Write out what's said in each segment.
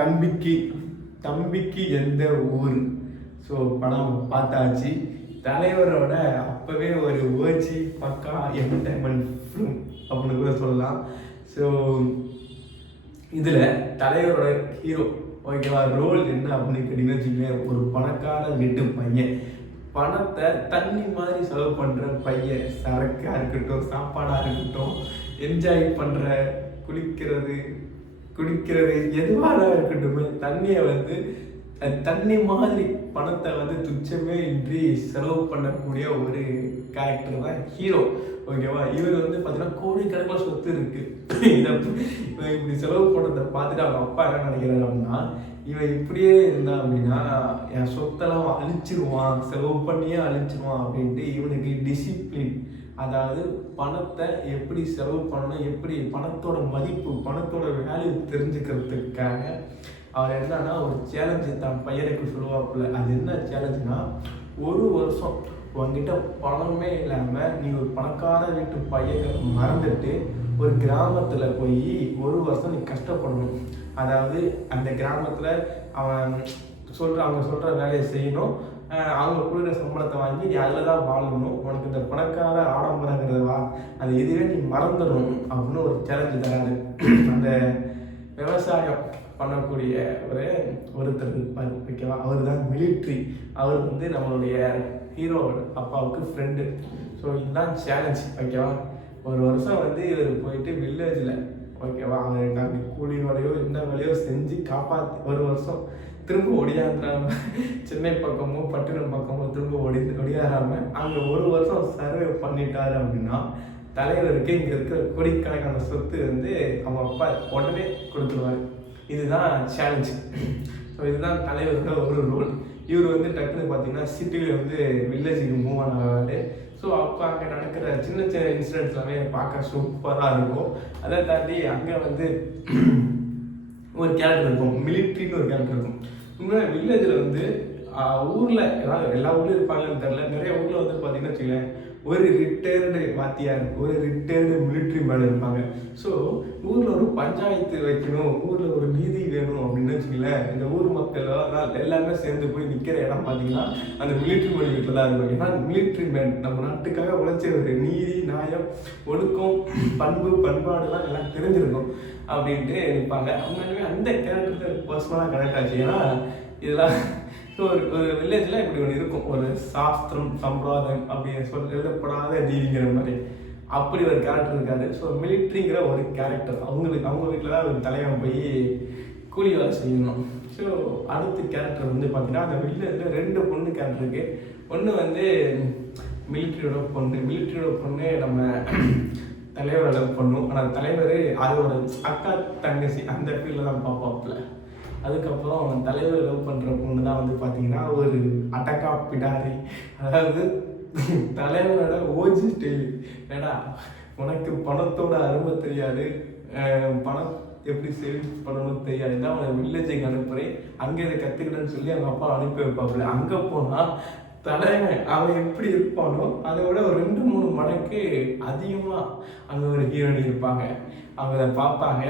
தம்பிக்கு தம்பிக்கு எந்த ஊர். ஸோ படம் பார்த்தாச்சு. தலைவரோட அப்போவே ஒரு ஓஜி பக்கா என்டர்டைன்மெண்ட் ஃபிலிம் அப்படின்னு கூட சொல்லலாம். ஸோ இதில் தலைவரோட ஹீரோ ஓகேவா ரோல் என்ன அப்படின்னு கேட்டீங்கன்னு வச்சுக்கோங்களேன், ஒரு பணக்கார வீட்டு பையன். பணத்தை தண்ணி மாதிரி செலவு பண்ணுற பையன். சரக்காக இருக்கட்டும், சாப்பாடாக இருக்கட்டும், என்ஜாய் பண்ணுற குடிக்கிறது எதுவாக இருக்கட்டும், தண்ணியை வந்து தண்ணி மாதிரி பணத்தை வந்து துச்சமே இன்றி செலவு பண்ணக்கூடிய ஒரு கேரக்டர் தான் ஹீரோ ஓகேவா. இவர் வந்து பார்த்தீங்கன்னா கோடிக்கணக்கில் சொத்து இருக்கு. இவன் இப்படி செலவு பண்ணுறதை பார்த்துட்டு அவங்க அப்பா என்ன நினைக்கிறாரு அப்படின்னா, இவன் இப்படியே இருந்தான் அப்படின்னா என் சொத்தெல்லாம் அழிச்சிருவான், செலவு பண்ணியே அழிச்சிருவான் அப்படின்ட்டு இவனுக்கு டிசிப்ளின், அதாவது பணத்தை எப்படி செலவு பண்ணணும், எப்படி பணத்தோட மதிப்பு, பணத்தோட வேல்யூ தெரிஞ்சுக்கிறதுக்காக அவர் என்னன்னா ஒரு சேலஞ்சு தான் பையனுக்கு சொல்லுவாப்புல. அது என்ன சேலஞ்சுனா, ஒரு வருஷம் உங்ககிட்ட பணமே இல்லாமல் நீ ஒரு பணக்கார வீட்டு பையனை மறந்துட்டு ஒரு கிராமத்தில் போய் ஒரு வருஷம் நீ கஷ்டப்படணும். அதாவது அந்த கிராமத்தில் அவங்க சொல்கிற வேலையை செய்யணும், அவங்க கொடுக்குற சம்பளத்தை வாங்கி நீ அதில் தான் வாழணும், உனக்கு இந்த பணக்கார ஆடம்பரங்கிறதா அது இதுவே நீ மறந்துடணும் அப்படின்னு ஒரு சேலஞ்சு தராது. அந்த விவசாயம் பண்ணக்கூடிய ஒருத்தர் இருப்பார் ஓகேவா. அவர் தான் மிலிட்ரி. அவர் வந்து நம்மளுடைய ஹீரோ அப்பாவுக்கு ஃப்ரெண்டு. ஸோ இதுதான் சேலஞ்ச் ஓகேவா. ஒரு வருஷம் வந்து இவர் போயிட்டு வில்லேஜில் ஓகேவா அவர் கூலி வேலையோ என்ன வேலையோ செஞ்சு காப்பாற்றி ஒரு வருஷம் திரும்ப ஒடியாந்துடாம சென்னை பக்கமோ பட்டினம் பக்கமோ திரும்ப ஒடியாராமல் அங்கே ஒரு வருஷம் சர்வே பண்ணிட்டாரு அப்படின்னா தலைவருக்கு இங்கே இருக்கிற கோடிக்கணக்கான சொத்து வந்து அவங்க அப்பா உடனே கொடுத்துருவாரு. இதுதான் சேலஞ்சு. ஸோ இதுதான் தலைவரோட ஒரு ரோல். இவர் வந்து டக்குன்னு பார்த்தீங்கன்னா சிட்டியில் வந்து வில்லேஜுக்கு மூவ் ஆனாரு. ஸோ அப்போ அங்கே நடக்கிற சின்ன சின்ன இன்சிடென்ட்ஸ் எல்லாமே பார்க்க சூப்பராக இருக்கும். அதை தாண்டி அங்கே வந்து ஒரு கேரக்டர் இருக்கும், மிலிட்ரின்னு ஒரு கேரக்டர் இருக்கும். உண்மையாக வில்லேஜில் வந்து ஊரில் ஏதாவது எல்லா ஊர்லேயும் இருப்பாங்கன்னு தெரியல, நிறைய ஊரில் வந்து பார்த்தீங்கன்னா வச்சுக்கலேன் ஒரு ரிட்டையர்டு வாத்தியார், ஒரு ரிட்டையர்டு மிலிட்ரி மேன் இருப்பாங்க. ஸோ ஊரில் ஒரு பஞ்சாயத்து வைக்கணும், ஊரில் ஒரு நீதி வேணும் அப்படின்னு வச்சுக்கலேன், இந்த ஊர் மக்கள் எல்லாமே சேர்ந்து போய் நிற்கிற இடம் பார்த்தீங்கன்னா அந்த மிலிட்ரி மேன் வீட்டில் தான் இருக்கும். ஏன்னா மிலிட்ரி மேன் நம்ம நாட்டுக்காக உழைச்ச ஒரு நீதி, நியாயம், ஒழுக்கம், பண்பு, பண்பாடுலாம் எல்லாம் தெரிஞ்சிருக்கும் அப்படின்ட்டு இருப்பாங்க. அவங்களுமே அந்த கேரக்டர் பர்சனலாக கனெக்ட் ஆச்சு. ஏன்னா இதெல்லாம் ஸோ ஒரு வில்லேஜில் இப்படி ஒன்று இருக்கும், ஒரு சாஸ்திரம் சம்பிரதாயம் அப்படி எழுதப்படாத நீதிங்கிற மாதிரி அப்படி ஒரு கேரக்டர் இருக்காது. ஸோ மிலிட்ரிங்கிற ஒரு கேரக்டர் அவங்க வீட்டில் தான் ஒரு தலைவன் போய் கூலி வேலை செய்யணும். ஸோ அடுத்த கேரக்டர் வந்து பார்த்தீங்கன்னா அந்த வில்லேஜில் 2 பொண்ணு கேரக்டர் இருக்குது. ஒன்று வந்து மிலிட்ரியோட பொண்ணு நம்ம தலைவரை லவ் பண்ணும். ஆனால் தலைவர் அதோட அக்கா தங்கச்சி அந்த ஃபீல்டில் தான் பார்ப்பாப்புல. அதுக்கப்புறம் தலைவர் லவ் பண்ணுற பொண்ணு தான் வந்து பார்த்தீங்கன்னா ஒரு அடக்கா பிடாரி, அதாவது தலைவரோட ஓஜி ஸ்டைல். ஏன்னா உனக்கு பணத்தோட அருமை தெரியாது, பணம் எப்படி சேவிங்ஸ் பண்ணணும்னு தெரியாது, தான் அவனை வில்லேஜுக்கு அனுப்புகிறேன், அங்கே இதை கற்றுக்கிட்டேன்னு சொல்லி அவங்க அப்பா அனுப்பி வைப்பாப்புல. அங்கே போனால் தலைவன் அவன் எப்படி இருப்பானோ அதை விட ஒரு 2-3 மடங்கு அதிகமாக அங்கே ஒரு ஹீரோயின் இருப்பாங்க. அவங்க அதை பார்ப்பாங்க.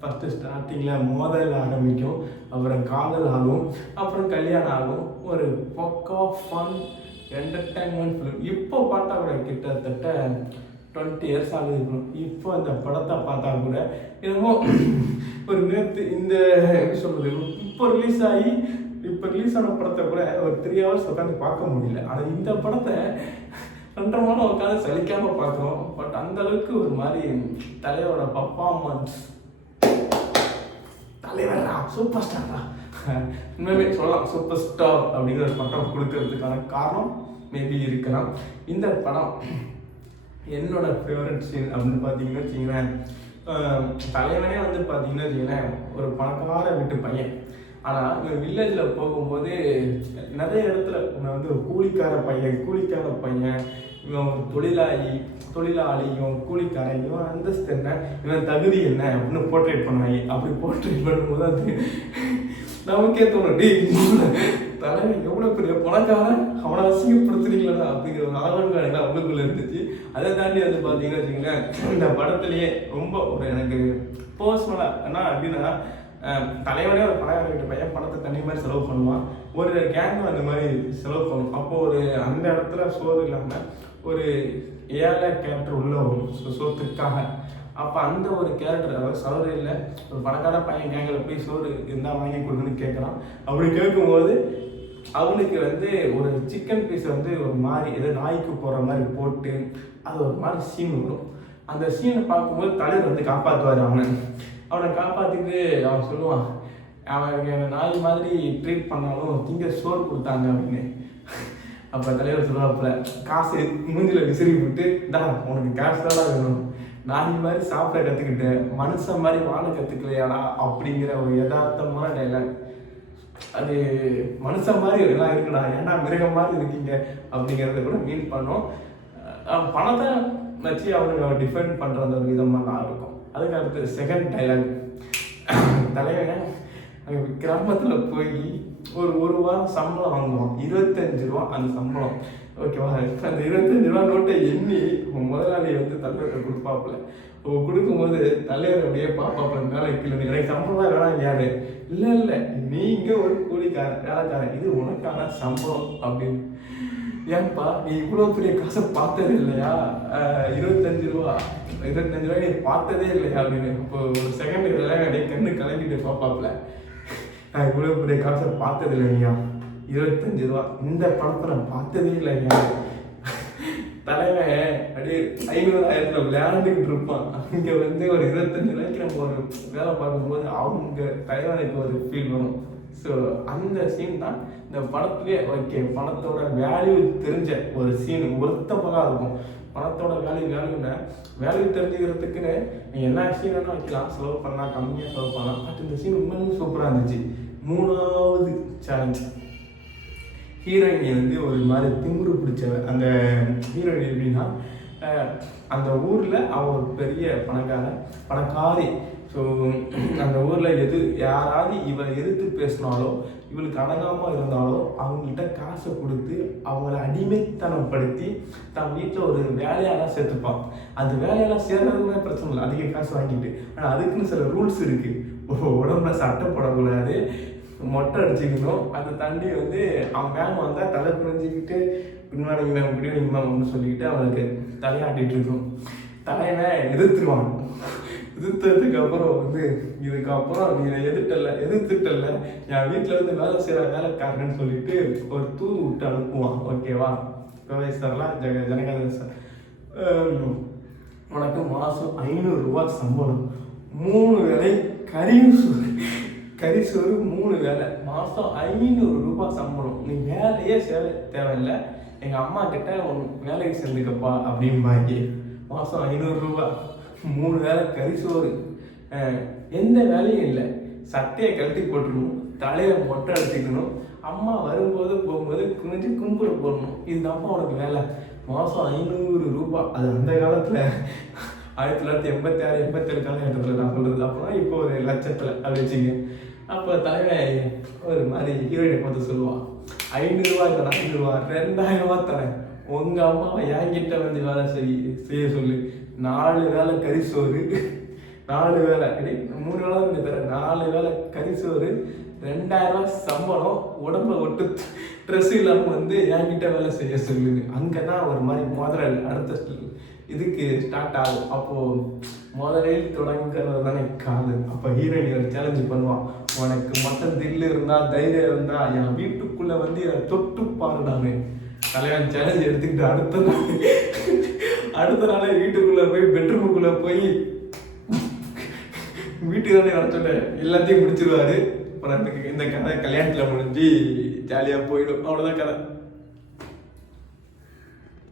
ஃபஸ்ட்டு ஸ்டார்டிங்கில் மோதல் ஆரம்பிக்கும், அப்புறம் காதல் ஆகும், அப்புறம் கல்யாணம் ஆகும். ஒரு பக்கா ஃபன் என்டர்டைன்மெண்ட் ஃபிலிம். இப்போ பார்த்தா கூட கிட்டத்தட்ட 20 years ஆகுது. இப்போ அந்த படத்தை பார்த்தா கூட என்னமோ ஒரு நேற்று இந்த எப்படி சொல்கிறது, இப்போ ரிலீஸ் ஆன படத்தை கூட ஒரு 3 hours உட்காந்து பார்க்க முடியல. ஆனால் இந்த படத்தை 2 மணி உட்காந்து சலிக்காமல் பார்க்குறோம். பட் அந்தளவுக்கு ஒரு மாதிரி தலைவரோட பர்ஃபார்மன்ஸ், தலைவரா சூப்பர் ஸ்டாரா உண்மையுமே சொல்லலாம். சூப்பர் ஸ்டார் அப்படிங்கிற பட்டம் கொடுக்கறதுக்கான காரணம் மேபி இருக்கலாம். இந்த படம் என்னோட ஃபேவரட் சீன் அப்படின்னு பார்த்தீங்கன்னா வச்சிங்களேன், தலைவனே வந்து பார்த்தீங்கன்னா வச்சிங்களேன் ஒரு பணக்கார வீட்டு பையன். ஆனால் இவன் வில்லேஜில் போகும்போது நிறைய இடத்துல இவன் வந்து ஒரு கூலிக்கார பையன், இவன் ஒரு தொழிலாளி, இவன் கூலிக்காரன், இவன் அந்தஸ்து என்ன, இவன் தகுதி என்ன அப்படின்னு போர்ட்ரேட் பண்ணுவாங்க. அப்படி போர்ட்ரேட் பண்ணும்போது அது நமக்கே தோணும், தலைவன் எவ்வளோ பெரிய பணக்காரன், அவனை அசிங்கப்படுத்துறீங்களா அப்படிங்கிற ஒரு ஆவணம் அவங்களுக்குள்ள இருந்துச்சு. அதை தாண்டி வந்து பார்த்தீங்கன்னா வச்சுக்கோங்களேன், இந்த படத்துலேயே ரொம்ப ஒரு எனக்கு பர்சனலாக என்ன அப்படின்னா தலைவனே ஒரு பணக்கார வீட்டு பையன் பணத்தை தனி மாதிரி செலவு பண்ணுவான், ஒரு கேங்கும் அந்த மாதிரி செலவு பண்ணும். அப்போது ஒரு அந்த இடத்துல சோறு இல்லாமல் ஒரு ஏழை கேரக்டர் உள்ள வரும் சோத்துக்காக. அப்போ அந்த ஒரு கேரக்டர், அதாவது சோறு இல்லை, ஒரு பணக்கார பையன் கேங்கில் போய் சோறு இருந்தால் வாங்கி கொடுக்குன்னு கேட்குறான். அப்படி கேட்கும்போது அவனுக்கு வந்து ஒரு சிக்கன் பீஸ் வந்து ஒரு மாதிரி ஏதோ நாய்க்கு போகிற மாதிரி போட்டு அது ஒரு மாதிரி சீன் வரும். அந்த சீனை பார்க்கும்போது தலைவர் வந்து காப்பாற்றுவார். அவனை காப்பாற்றிட்டு அவன் சொல்லுவான், அவன் நாய் மாதிரி ட்ரீட் பண்ணாலும் திங்க சோறு கொடுத்தாங்க அப்படின்னு. அப்போ தலைவர் சொல்லுவாப்புல, காசு மூஞ்சில் விசிறி விட்டு, டா உனக்கு காசு தான் வேணும், நாய் மாதிரி சாப்பிட கற்றுக்கிட்டேன், மனுஷன் மாதிரி வாழ கற்றுக்கலையாடா அப்படிங்கிற ஒரு யதார்த்தமான டைலாக். அது மனுஷன் மாதிரி எல்லாம் இருக்குடா, ஏன்னா மிருகம் மாதிரி இருக்கீங்க அப்படிங்கிறத கூட மீன் பண்ணோம். பணத்தை வச்சு அவனுக்கு டிஃபெண்ட் பண்ணுற அந்த விதமாக தான் இருக்கும். அதுக்கு அடுத்து செகண்ட் டைலாக், தலைவன் கிராமத்தில் போய் ஒரு வாரம் சம்பளம் வாங்குவான், 25 ரூபா அந்த சம்பளம், ஓகேவா? அந்த 25 ரூபா நோட்டை எண்ணி முதலாளி வந்து தலைவர்கிட்ட கொடுப்பாப்புல. கொடுக்கும்போது தலைவர் அப்படியே பாப்பாப்புல, மேலே கீழே, எனக்கு சம்பளம் வேணாம் யாரு, இல்லை நீங்க ஒரு கூலிக்காரன் வேலைக்காரன், இது உனக்கான சம்பளம் அப்படின்னு. ஏன்பா நீ இவ்வளோ பெரிய காசை பார்த்ததே இல்லையா, 25 ரூபா நீ பார்த்ததே இல்லையா அப்படின்னு. இப்போ ஒரு செகண்ட் இதெல்லாம் அப்படியே கண்ணு கலங்கிட்டு பாப்பாப்புல, நான் இவ்வளோ பெரிய காசை பார்த்தது இல்லையா, 25 ரூபா, இந்த பணத்தை நான் பார்த்ததே இல்லையா. தலைவன் அப்படியே 500,000 விளையாண்டுக்கிட்டு இருப்பான். அங்கே வந்து ஒரு 25 ரூபாய்க்கு நம்ம ஒரு வேலை பார்க்கும்போது அவங்க தலைவனுக்கு ஒரு ஃபீல் வரும். ஸோ அந்த சீன் தான் இந்த படத்துலேயே ஓகே, பணத்தோட வேல்யூ தெரிஞ்ச ஒரு சீன் ஒருத்தமாக இருக்கும். பணத்தோட வேல்யூ தெரிஞ்சுக்கிறதுக்குன்னு நீங்கள் என்ன சீன் வேணும் வைக்கலாம், செலவு பண்ணலாம், கம்மியாக செலவு பண்ணலாம். பட் இந்த சீன் உண்மையிலும் சூப்பராக இருந்துச்சு. 3வது சேலஞ்ச், ஹீரோயினி வந்து ஒரு மாதிரி திமுரு பிடிச்சவன். அந்த ஹீரோயினி எப்படின்னா, அந்த ஊரில் அவள் ஒரு பெரிய பணக்காரி. ஸோ அந்த ஊரில் யாராவது இவளை எதிர்த்து பேசினாலோ, இவளுக்கு அடங்காமல் இருந்தாலோ, அவங்கள்ட்ட காசை கொடுத்து அவங்கள அடிமைத்தனப்படுத்தி தன் வீட்டில் ஒரு வேலையெல்லாம் சேர்த்துப்பான். அந்த வேலையெல்லாம் சேர்றதுக்குமே பிரச்சனை இல்லை, அதிக காசு வாங்கிட்டு. ஆனால் அதுக்குன்னு சில ரூல்ஸ் இருக்குது. உடம்புல சட்டை போடக்கூடாது, மொட்டை அடிச்சுக்கணும். அதை தாண்டி வந்து அவன் மேம் வந்தால் தலை புரிஞ்சுக்கிட்டு பின்னாடி மேம் குடிநீங்க மேம்னு சொல்லிக்கிட்டு அவனுக்கு தலையாட்டிகிட்டு இருக்கணும். தலையனை எதிர்த்துருவான். எதிர்த்ததுக்கு அப்புறம் வந்து இதுக்கப்புறம் நீ எதிர்த்துட்டல என் வீட்டில் வந்து வேலை செய்கிற வேலைக்காரன்னு சொல்லிட்டு ஒரு தூது விட்டு அனுப்புவான். ஓகேவா? சார்லாம் ஜனகாதன் சார், உனக்கு மாதம் 500 ரூபா சம்பளம், 3 வேளை கறி சோறு 3 வேளை, மாதம் 500 ரூபா சம்பளம், நீ வேலையே தேவையில்லை, எங்கள் அம்மா கிட்ட வேலைக்கு சேர்ந்துக்கப்பா அப்படின்பாங்க. மாதம் 500 ரூபா, 3 வேளை கறி சோறு, எந்த வேலையும் இல்லை, சட்டையை கழட்டி போட்டுக்கணும், தலையை மொட்டை அடிச்சுக்கணும், அம்மா வரும்போது போகும்போது கொஞ்சம் கும்பிட போடணும், இதுதான்ப்பா உனக்கு வேலை, மாதம் 500 ரூபா. அது அந்த காலத்தில் 1986-87 காலகட்டத்தில் நான் சொல்கிறது. அப்புறம் இப்போ ஒரு லட்சத்தில் அப்படி வச்சுங்க. அப்போ தலைவன் ஒரு மாதிரி ஹீரோயினை பார்த்து சொல்லுவான், 500 ரூபா இல்லை, 500 ரூபா 2000 ரூபா தரேன், உங்கள் அம்மாவை என்கிட்ட வந்து வேலை செய்ய சொல்லு, 4 வேளை கறி சோறு, 4 வேளை 3 வேளை தான் தரேன், 4 வேளை கறி சோறு, 2000 ரூபா சம்பளம், உடம்பை ஒட்டு ட்ரெஸ் இல்லாமல் வந்து என்கிட்ட வேலை செய்ய சொல்லுங்க. அங்கே தான் ஒரு மாதிரி முதல் அடுத்த இதுக்கு ஸ்டார்ட் ஆகும். அப்போது முதலில் தொடங்குறது தானே காதல். அப்போ ஹீரோயின் ஒரு சேலஞ்சு பண்ணுவான், உனக்கு மட்டும் தில்லு இருந்தால் தைரியம் இருந்தால் என் வீட்டுக்குள்ளே வந்து என்னை தொட்டு பாருடான்னு. தலைவன் சேலஞ்ச் எடுத்துக்கிட்டு அடுத்த நாளே வீட்டுக்குள்ளே போய் பெட்ரூமுக்குள்ளே போய் வீட்டுக்கு தானே வர சொல்ல எல்லாத்தையும் முடிச்சிருவாரு. அப்புறம் இந்த கதை கல்யாணத்தில் முடிஞ்சு ஜாலியாக போயிடும். அவ்வளோதான் கதை.